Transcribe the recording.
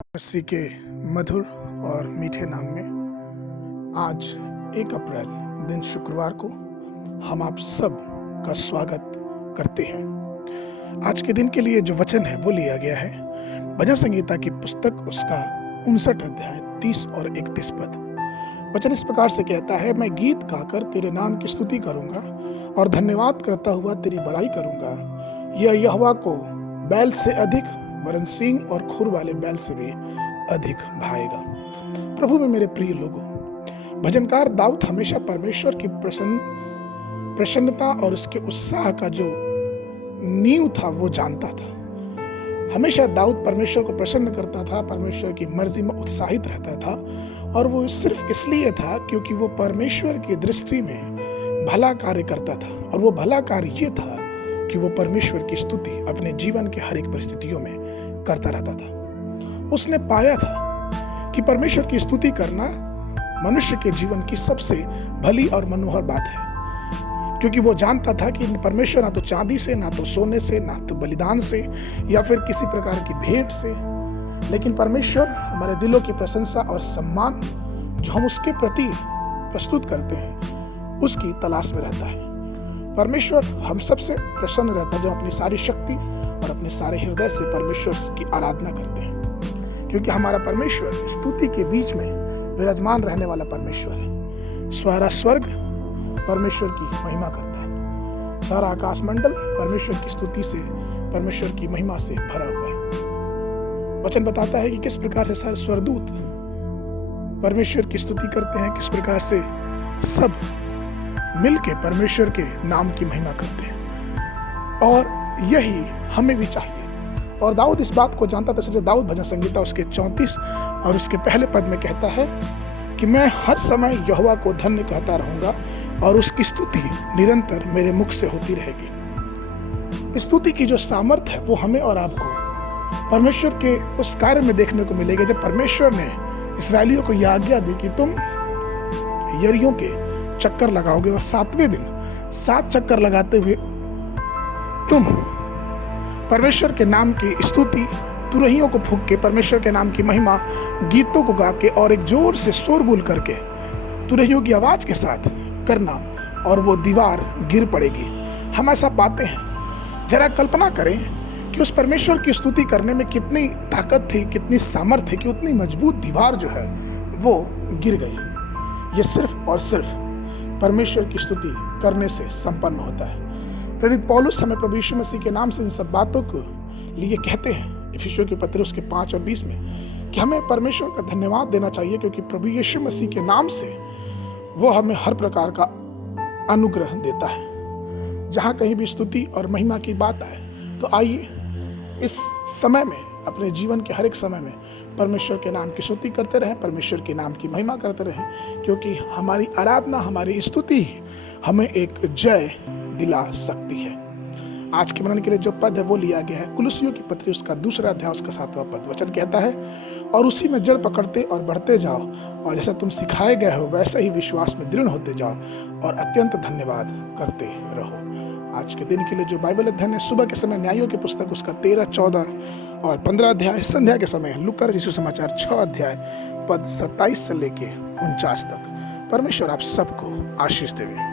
मसीह के मधुर और मीठे नाम में आज 1 अप्रैल दिन शुक्रवार को हम आप सब का स्वागत करते हैं। आज के दिन के लिए जो वचन है वो लिया गया है भजन संहिता की पुस्तक उसका 59 अध्याय 30 और 31 पद। वचन इस प्रकार से कहता है, मैं गीत गाकर तेरे नाम की स्तुति करूंगा और धन्यवाद करता हुआ तेरी बड़ाई करूंगा। यह यहोवा को बैल से अधिक वरन सींग और खुर वाले बैल से भी अधिक भाएगा। प्रभु में मेरे प्रिय लोगों, भजनकार दाऊद हमेशा परमेश्वर की प्रसन्नता और उसके उत्साह का जो नींव था वो जानता था। हमेशा दाऊद परमेश्वर को प्रसन्न करता था, परमेश्वर की मर्जी में उत्साहित रहता था और वो सिर्फ इसलिए था क्योंकि वो परमेश्वर की दृष्टि में भला कार्य करता था। और वो भला कार्य ये था कि वो परमेश्वर की स्तुति अपने जीवन के हर एक परिस्थितियों में करता रहता था। उसने पाया था कि परमेश्वर की स्तुति करना मनुष्य के जीवन की सबसे भली और मनोहर बात है, क्योंकि वो जानता था कि परमेश्वर ना तो चांदी से, ना तो सोने से, ना तो बलिदान से या फिर किसी प्रकार की भेंट से, लेकिन परमेश्वर हमारे दिलों की प्रशंसा और सम्मान जो हम उसके प्रति प्रस्तुत करते हैं उसकी तलाश में रहता है। परमेश्वर हम सबसे प्रसन्न रहता है जब अपनी सारी शक्ति और अपने सारे हृदय से परमेश्वर की आराधना करते हैं, क्योंकि हमारा परमेश्वर स्तुति के बीच में विराजमान रहने वाला परमेश्वर है। सारा स्वर्ग परमेश्वर की महिमा करता है, सारा आकाश मंडल परमेश्वर की स्तुति से, परमेश्वर की महिमा से भरा हुआ है। वचन बताता है कि किस प्रकार से सारे स्वर्गदूत परमेश्वर की स्तुति करते हैं, किस प्रकार से सब मिलके परमेश्वर के नाम की महिमा करते हैं। और यही हमें भी चाहिए। और दाऊद इस बात को जानता था, इसलिए दाऊद भजन संहिता उसके 34 और उसके पहले पद में कहता है कि मैं हर समय यहोवा को धन्य कहता रहूंगा और उसकी स्तुति निरंतर मेरे मुख से होती रहेगी। स्तुति की जो सामर्थ है वो हमें और आपको परमेश्वर के उस कार्य में देखने को मिलेगा जब परमेश्वर ने इस्राएलियों को यह आज्ञा दी कि तुम यरीहों के चक्कर लगाओगे और 7वें दिन 7 चक्कर लगाते हुए तुम परमेश्वर के नाम की स्तुति तुरहियों को फूंक के, परमेश्वर के नाम की महिमा गीतों को गा के और एक जोर से शोरगुल करके तुरहियों की आवाज के साथ करना और वो दीवार गिर पड़ेगी। हम ऐसा पाते हैं। जरा कल्पना करें कि उस परमेश्वर की स्तुति करने में कितनी ताकत थी, कितनी सामर्थ्य थी कि उतनी मजबूत दीवार जो है वो गिर गई। ये सिर्फ और सिर्फ परमेश्वर की स्तुति करने से संपन्न होता है। प्रेरित पौलुस हमें प्रभु यीशु मसीह के नाम से इन सब बातों को लिए कहते हैं इफिसियों के पत्र उसके 5 और 20 में कि हमें परमेश्वर का धन्यवाद देना चाहिए, क्योंकि प्रभु यीशु मसीह के नाम से वो हमें हर प्रकार का अनुग्रह देता है। जहाँ कहीं भी स्तुति और महिमा की बात आए तो आइए इस समय में, अपने जीवन के हर एक समय में परमेश्वर के नाम की स्तुति करते रहें, परमेश्वर के नाम की महिमा करते रहें, क्योंकि हमारी आराधना, हमारी स्तुति हमें एक जय दिला सकती है। आज के मनन के लिए जो पद है वो लिया गया है कुलुसियों की पत्री उसका 2 अध्याय उसका 7वां पद। वचन कहता है, और उसी में जड़ पकड़ते और बढ़ते जाओ और जैसा तुम सिखाए गए हो वैसे ही विश्वास में दृढ़ होते जाओ और अत्यंत धन्यवाद करते रहो। आज के दिन के लिए जो बाइबल अध्ययन है, सुबह के समय न्यायों की पुस्तक उसका 13, 14 और 15 अध्याय, संध्या के समय लूका रचित सुसमाचार 6 अध्याय पद 27 से लेके 49 तक। परमेश्वर आप सबको आशीष देवे।